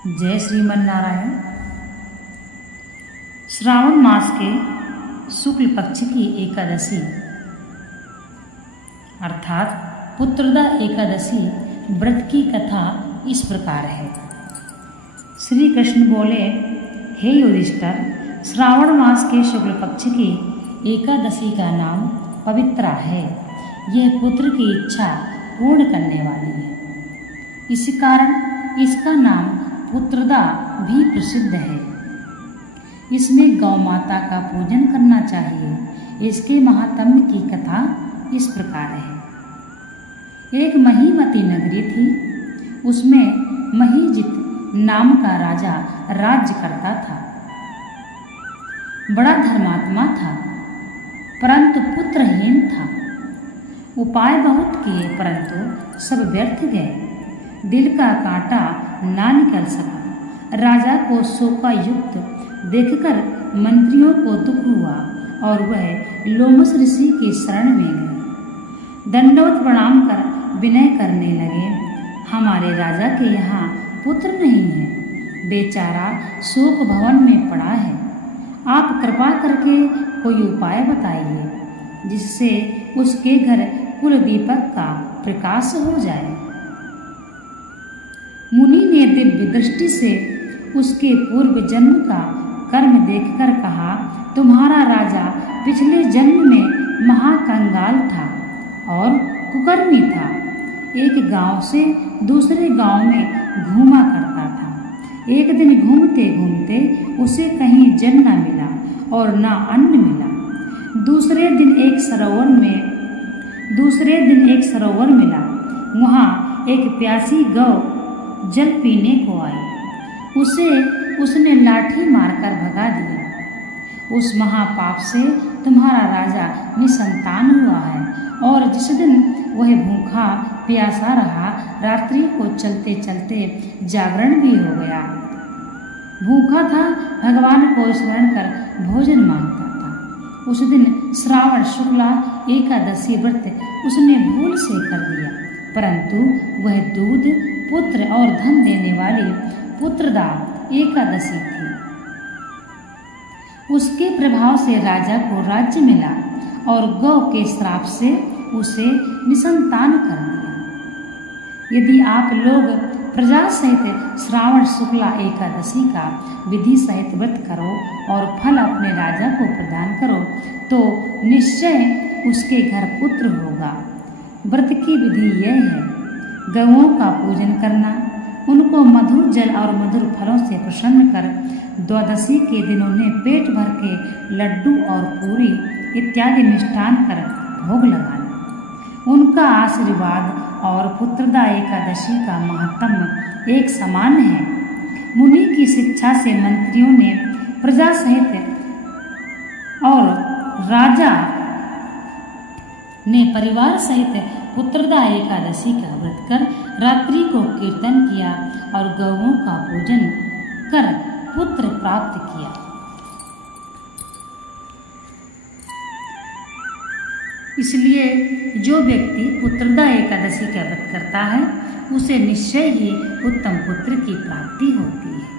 जय श्रीमन नारायण। श्रावण मास के शुक्ल पक्ष की एकादशी अर्थात पुत्रदा एकादशी व्रत की कथा इस प्रकार है। श्री कृष्ण बोले, हे युधिष्ठिर, श्रावण मास के शुक्ल पक्ष की एकादशी का नाम पवित्रा है। यह पुत्र की इच्छा पूर्ण करने वाली है। इस कारण इसका नाम पुत्रदा भी प्रसिद्ध है। इसमें गौ माता का पूजन करना चाहिए। इसके महात्म्य की कथा इस प्रकार है। एक महीमती नगरी थी। उसमें महीजित नाम का राजा राज्य करता था। बड़ा धर्मात्मा था, परंतु पुत्रहीन था। उपाय बहुत किए, परंतु सब व्यर्थ गए। दिल का कांटा ना निकल सका। राजा को शोकायुक्त देखकर मंत्रियों को दुख हुआ और वह लोमस ऋषि की शरण में गए। दंडवत प्रणाम कर विनय करने लगे, हमारे राजा के यहाँ पुत्र नहीं है। बेचारा शोक भवन में पड़ा है। आप कृपा करके कोई उपाय बताइए जिससे उसके घर कुल दीपक का प्रकाश हो जाए। मुनि ने दिव्य दृष्टि से उसके पूर्व जन्म का कर्म देखकर कहा, तुम्हारा राजा पिछले जन्म में महाकंगाल था और कुकर्मी था। एक गांव से दूसरे गांव में घूमा करता था। एक दिन घूमते घूमते उसे कहीं जल न मिला और न अन्न मिला। दूसरे दिन एक सरोवर मिला। वहाँ एक प्यासी गौ जल पीने को आई। उसने लाठी मारकर भगा दिया। उस महापाप से तुम्हारा राजा निसंतान हुआ है और जिस दिन वह भूखा प्यासा रहा, रात्रि को चलते चलते जागरण भी हो गया। भूखा था, भगवान को स्मरण कर भोजन मांगता था। उस दिन श्रावण शुक्ला एकादशी व्रत उसने भूल से कर दिया, परंतु वह दूध, पुत्र और धन देने वाली पुत्रदा एकादशी थी। उसके प्रभाव से राजा को राज्य मिला और गौ के श्राप से उसे निसंतान कर दिया। यदि आप लोग प्रजा सहित श्रावण शुक्ला एकादशी का विधि सहित व्रत करो और फल अपने राजा को प्रदान करो तो निश्चय उसके घर पुत्र होगा। व्रत की विधि यह है, गौओं का पूजन करना, उनको मधुर जल और मधुर फलों से प्रसन्न कर द्वादशी के दिन उन्हें पेट भर के लड्डू और पूरी इत्यादि मिष्ठान कर भोग लगाना। उनका आशीर्वाद और पुत्रदा एकादशी का महात्म्य एक समान है। मुनि की शिक्षा से मंत्रियों ने प्रजा सहित और राजा ने परिवार सहित पुत्रदा एकादशी का व्रत कर रात्रि को कीर्तन किया और गौओं का पूजन कर पुत्र प्राप्त किया। इसलिए जो व्यक्ति पुत्रदा एकादशी का व्रत करता है उसे निश्चय ही उत्तम पुत्र की प्राप्ति होती है।